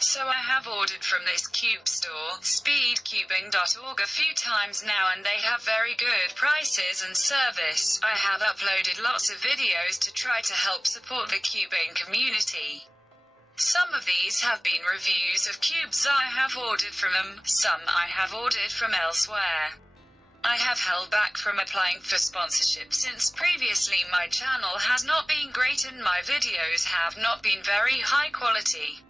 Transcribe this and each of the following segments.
So I have ordered from this cube store, speedcubing.org, a few times now, and they have very good prices and service. I have uploaded lots of videos to try to help support the cubing community. Some of these have been reviews of cubes I have ordered from them, some I have ordered from elsewhere. I have held back from applying for sponsorship since previously my channel has not been great and my videos have not been very high quality.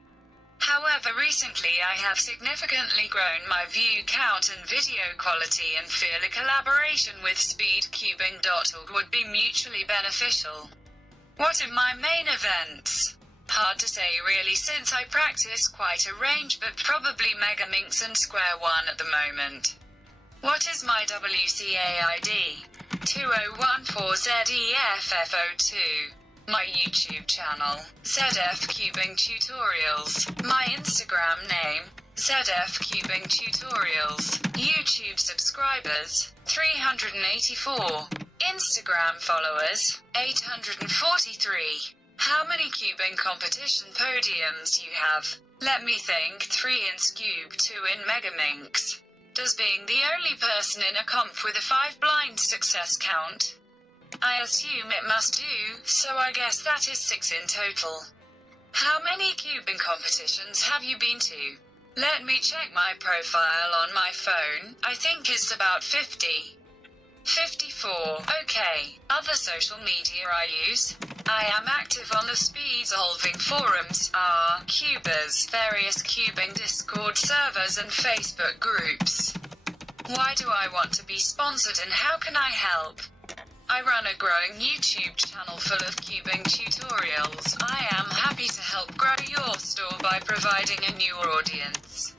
However, recently I have significantly grown my view count and video quality and feel a collaboration with speedcubing.org would be mutually beneficial. What are my main events? Hard to say really, since I practice quite a range, but probably Megaminx and Square One at the moment. What is my WCA ID? 2014ZEFF02. My YouTube channel, ZF Cubing Tutorials. My Instagram name, ZF Cubing Tutorials. YouTube subscribers, 384. Instagram followers, 843. How many cubing competition podiums do you have? Let me think. 3 in Scube, 2 in Megaminx. Does being the only person in a comp with a 5 blind success count? I assume it must do, so I guess that is 6 in total. How many cubing competitions have you been to? Let me check my profile on my phone. I think it's about 50. 54. Okay. Other social media I use. I am active on the speed solving forums, Cubers, various cubing Discord servers and Facebook groups. Why do I want to be sponsored and how can I help? I run a growing YouTube channel full of cubing tutorials. I am happy to help grow your store by providing a new audience.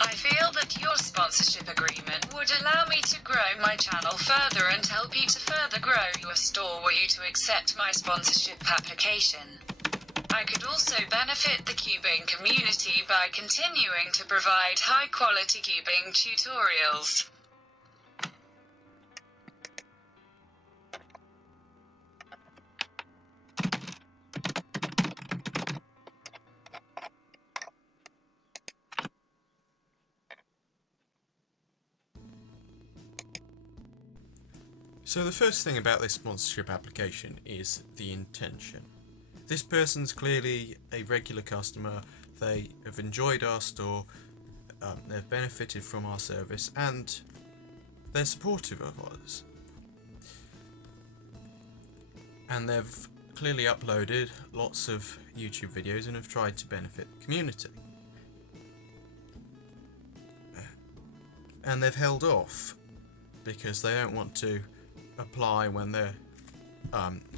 I feel that your sponsorship agreement would allow me to grow my channel further and help you to further grow your store were you to accept my sponsorship application. I could also benefit the cubing community by continuing to provide high-quality cubing tutorials. So the first thing about this sponsorship application is the intention. This person's clearly a regular customer, they have enjoyed our store, they've benefited from our service, and they're supportive of us. And they've clearly uploaded lots of YouTube videos and have tried to benefit the community. And they've held off because they don't want to apply when their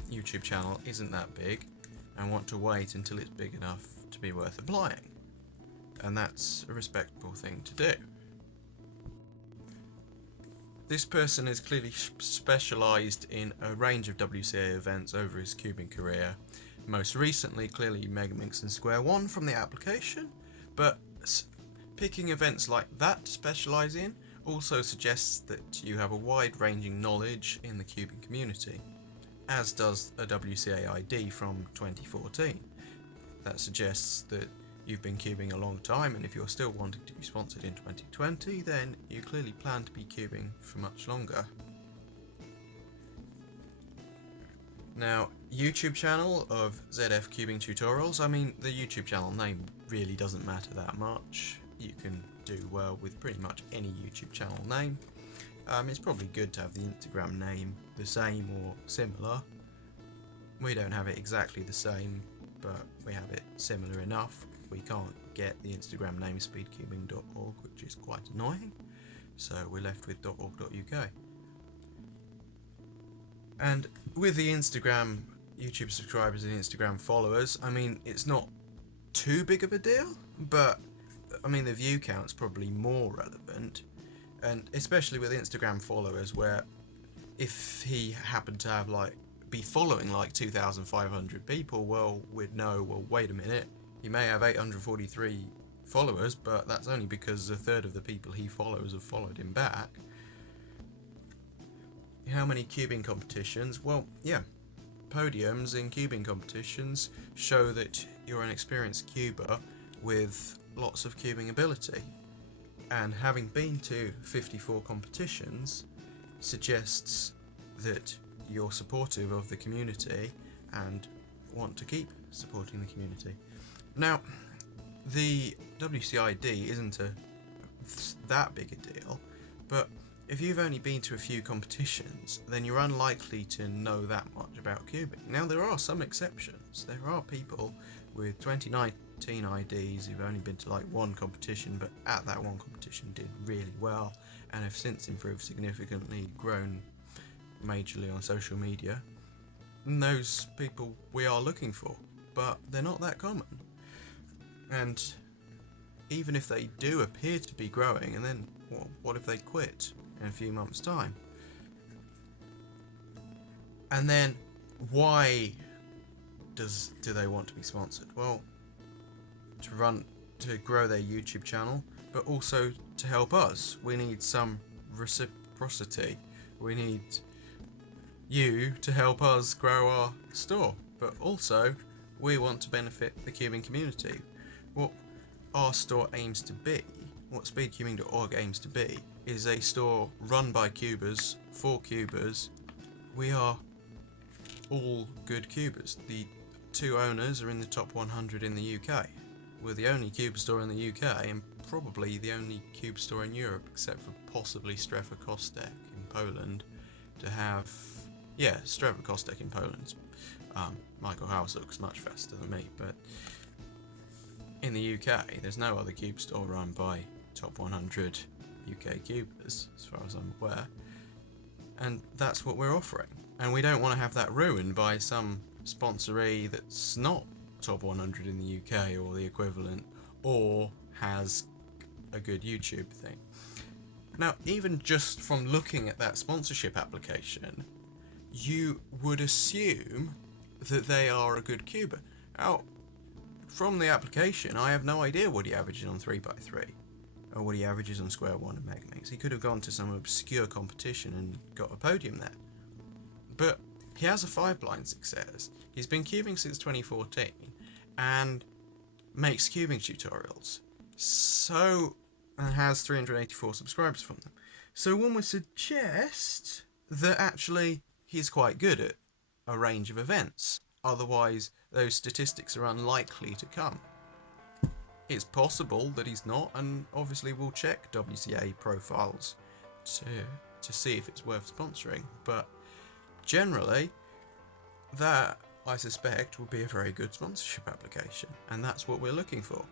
YouTube channel isn't that big and want to wait until it's big enough to be worth applying. And that's a respectable thing to do. This person is clearly specialised in a range of WCA events over his cubing career, most recently clearly Megaminx and Square One from the application, but picking events like that to specialise in also suggests that you have a wide-ranging knowledge in the cubing community, as does a WCA ID from 2014. That suggests that you've been cubing a long time, and if you're still wanting to be sponsored in 2020, then you clearly plan to be cubing for much longer. Now, YouTube channel of ZF Cubing Tutorials, I mean, the YouTube channel name really doesn't matter that much. You can do well with pretty much any YouTube channel name. It's probably good to have the Instagram name the same or similar. We don't have it exactly the same, but we have it similar enough. We can't get the Instagram name speedcubing.org, which is quite annoying, so we're left with .org.uk. And with the Instagram YouTube subscribers and Instagram followers, I mean, it's not too big of a deal, but I mean, the view count's probably more relevant, and especially with Instagram followers, where if he happened to have be following 2,500 people, well, we'd know, well, wait a minute, he may have 843 followers, but that's only because a third of the people he follows have followed him back. How many cubing competitions? Well, yeah, podiums in cubing competitions show that you're an experienced cuber with lots of cubing ability, and having been to 54 competitions suggests that you're supportive of the community and want to keep supporting the community. Now, the WCID isn't that big a deal, but if you've only been to a few competitions, then you're unlikely to know that much about cubing. Now, there are some exceptions. There are people with 2019 IDs who've only been to like one competition, but at that one competition did really well and have since improved significantly, grown majorly on social media. And those people we are looking for, but they're not that common. And even if they do appear to be growing, and then what if they quit in a few months' time? And then why do they want to be sponsored? Well, to grow their YouTube channel, but also to help us. We need some reciprocity. We need you to help us grow our store, but also we want to benefit the cubing community. What our store aims to be, what speedcubing.org aims to be, is a store run by cubers, for cubers. We are all good cubers. The two owners are in the top 100 in the UK. We're the only cube store in the UK, and probably the only cube store in Europe, except for possibly Strefa Kostek in Poland, to have... Yeah, Strefa Kostek in Poland. Michael Howsuk's much faster than me, but in the UK, there's no other cube store run by top 100 UK cubers, as far as I'm aware. And that's what we're offering. And we don't want to have that ruined by some sponsoree that's not top 100 in the UK or the equivalent, or has a good YouTube thing. Now, even just from looking at that sponsorship application, you would assume that they are a good cuber. Now, from the application, I have no idea what he averages on 3x3, or what he averages on Square 1 and Megaminx. He could have gone to some obscure competition and got a podium there. But he has a 5-blind success. He's been cubing since 2014 and makes cubing tutorials. And has 384 subscribers from them. So one would suggest that actually he's quite good at a range of events. Otherwise, those statistics are unlikely to come. It's possible that he's not, and obviously we'll check WCA profiles to see if it's worth sponsoring. But generally, that, I suspect, would be a very good sponsorship application, and that's what we're looking for.